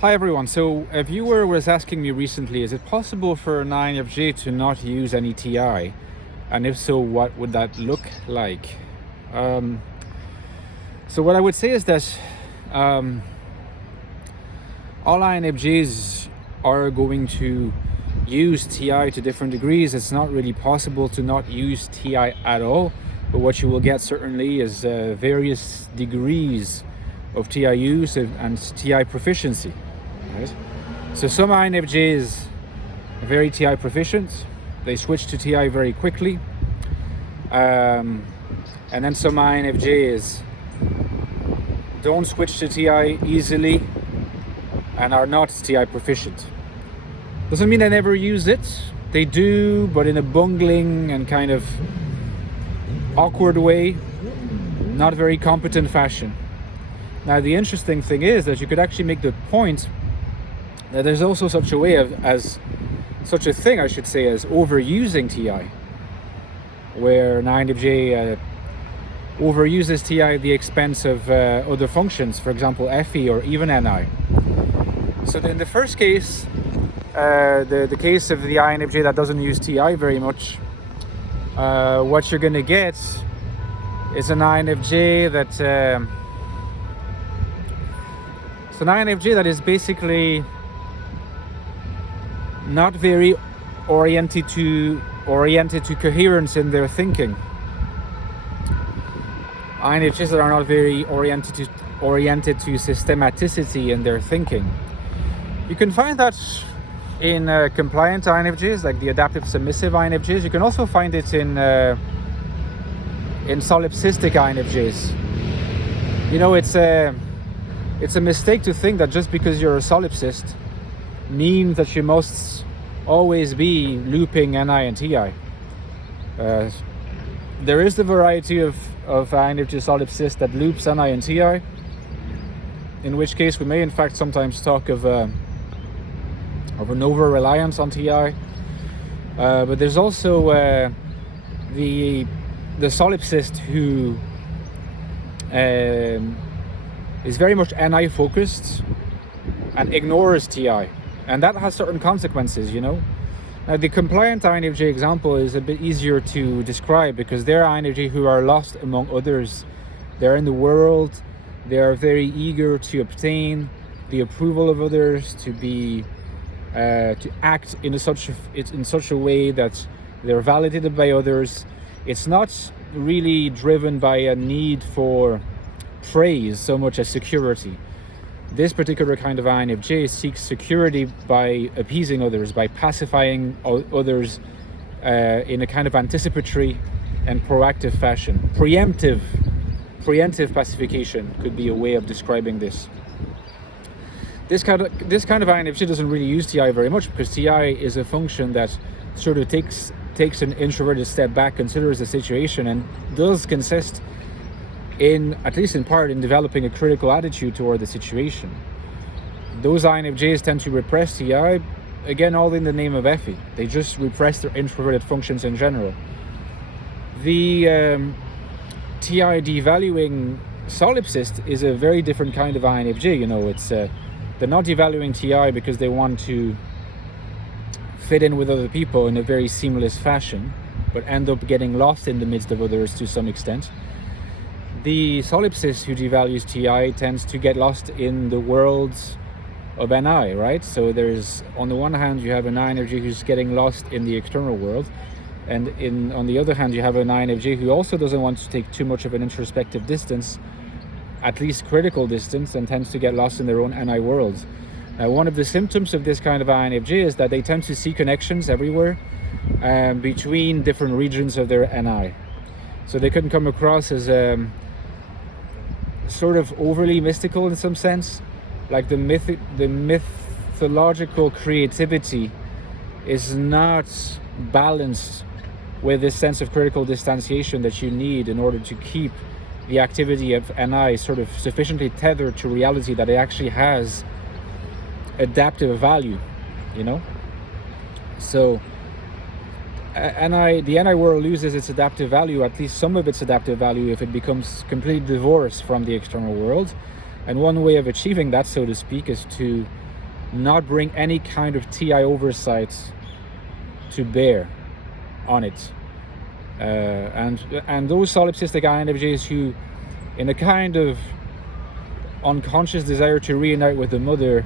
Hi everyone. So a viewer was asking me recently, is it possible for an INFJ to not use any TI? And if so, what would that look like? So what I would say is that all INFJs are going to use TI to different degrees. It's not really possible to not use TI at all, but what you will get certainly is various degrees of TI use and TI proficiency. Right? So some INFJs are very TI proficient. They switch to TI very quickly. And then some INFJs don't switch to TI easily and are not TI proficient. Doesn't mean they never use it. They do, but in a bungling and kind of awkward way, not very competent fashion. Now, the interesting thing is that you could actually make the point that there's also such a way as overusing TI, where an INFJ overuses TI at the expense of other functions, for example, FE or even NI. So in the first case, the case of the INFJ that doesn't use TI very much, what you're going to get is an INFJ that is basically not very oriented to coherence in their thinking. INFJs that are not very oriented to systematicity in their thinking. You can find that in compliant INFJs, like the adaptive submissive INFJs. You can also find it in solipsistic INFJs. You know, it's a mistake to think that just because you're a solipsist means that you must always be looping NI and TI. There is the variety of INFJ solipsist that loops NI and TI, in which case we may in fact sometimes talk of an over-reliance on TI. But there's also the solipsist who is very much NI focused and ignores TI, and that has certain consequences, you know. Now, the compliant INFJ example is a bit easier to describe because they're INFJ who are lost among others. They're in the world. They are very eager to obtain the approval of others, to act in such a way that they're validated by others. It's not really driven by a need for praise so much as security. This particular kind of INFJ seeks security by appeasing others, by pacifying others in a kind of anticipatory and proactive fashion. Preemptive pacification could be a way of describing this. This kind of INFJ doesn't really use TI very much because TI is a function that sort of takes an introverted step back, considers the situation, and does consist at least in part, in developing a critical attitude toward the situation. Those INFJs tend to repress TI, again, all in the name of FE. They just repress their introverted functions in general. The TI devaluing solipsist is a very different kind of INFJ. You know, it's they're not devaluing TI because they want to fit in with other people in a very seamless fashion, but end up getting lost in the midst of others to some extent. The solipsist who devalues TI tends to get lost in the worlds of NI, right? So there's, on the one hand, you have an INFJ who's getting lost in the external world, and on the other hand, you have an INFJ who also doesn't want to take too much of an introspective distance, at least critical distance, and tends to get lost in their own NI worlds. Now, one of the symptoms of this kind of INFJ is that they tend to see connections everywhere between different regions of their NI. So they can come across as sort of overly mystical in some sense, like the mythological creativity is not balanced with this sense of critical distanciation that you need in order to keep the activity of NI sort of sufficiently tethered to reality that it actually has adaptive value, you know. So the NI world loses its adaptive value, at least some of its adaptive value, if it becomes completely divorced from the external world. And one way of achieving that, so to speak, is to not bring any kind of TI oversight to bear on it. And those solipsistic INFJs who, in a kind of unconscious desire to reunite with the mother,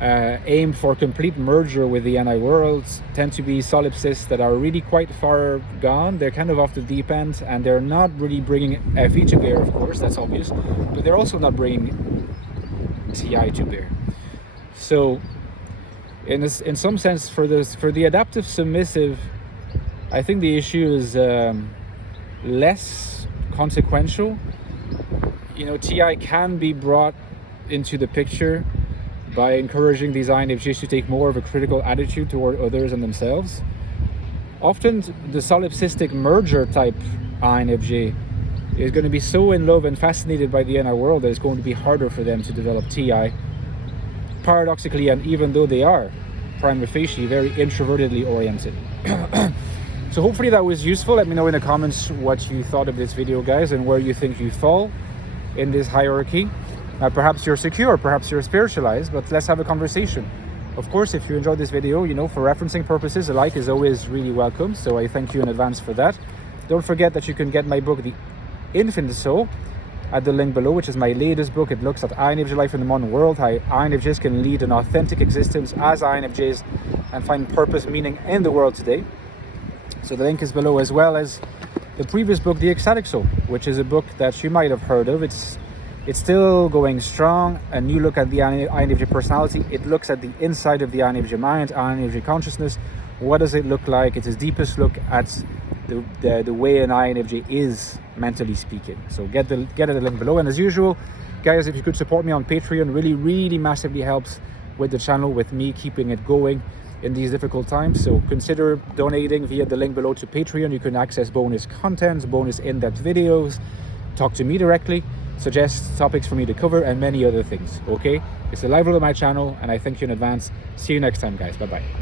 aim for complete merger with the NI worlds, tend to be solipsists that are really quite far gone. They're kind of off the deep end, and they're not really bringing FE to bear, of course, that's obvious, but they're also not bringing TI to bear. So in some sense, for the adaptive submissive, I think the issue is less consequential. TI can be brought into the picture by encouraging these INFJs to take more of a critical attitude toward others and themselves. Often the solipsistic merger type INFJ is going to be so in love and fascinated by the NI world that it's going to be harder for them to develop TI. Paradoxically, and even though they are prima facie very introvertedly oriented. So hopefully that was useful. Let me know in the comments what you thought of this video, guys, and where you think you fall in this hierarchy. Perhaps you're secure, perhaps you're spiritualized, but let's have a conversation. Of course, if you enjoyed this video, for referencing purposes, a like is always really welcome, so I thank you in advance for that. Don't forget that you can get my book, The Infinite Soul, at the link below, which is my latest book. It looks at INFJ life in the modern world, how INFJs can lead an authentic existence as INFJs and find purpose, meaning in the world today. So the link is below, as well as the previous book, The Ecstatic Soul, which is a book that you might have heard of. It's still going strong. A new look at the INFJ personality. It looks at the inside of the INFJ mind, INFJ consciousness. What does it look like? It's his deepest look at the way an INFJ is, mentally speaking. So get it at the link below. And as usual, guys, if you could support me on Patreon, really massively helps with the channel, with me keeping it going in these difficult times. So consider donating via the link below to Patreon. You can access bonus content, bonus in-depth videos, talk to me directly, suggest topics for me to cover, and many other things. Okay, it's the live of my channel, and I thank you in advance. See you next time, guys. Bye bye.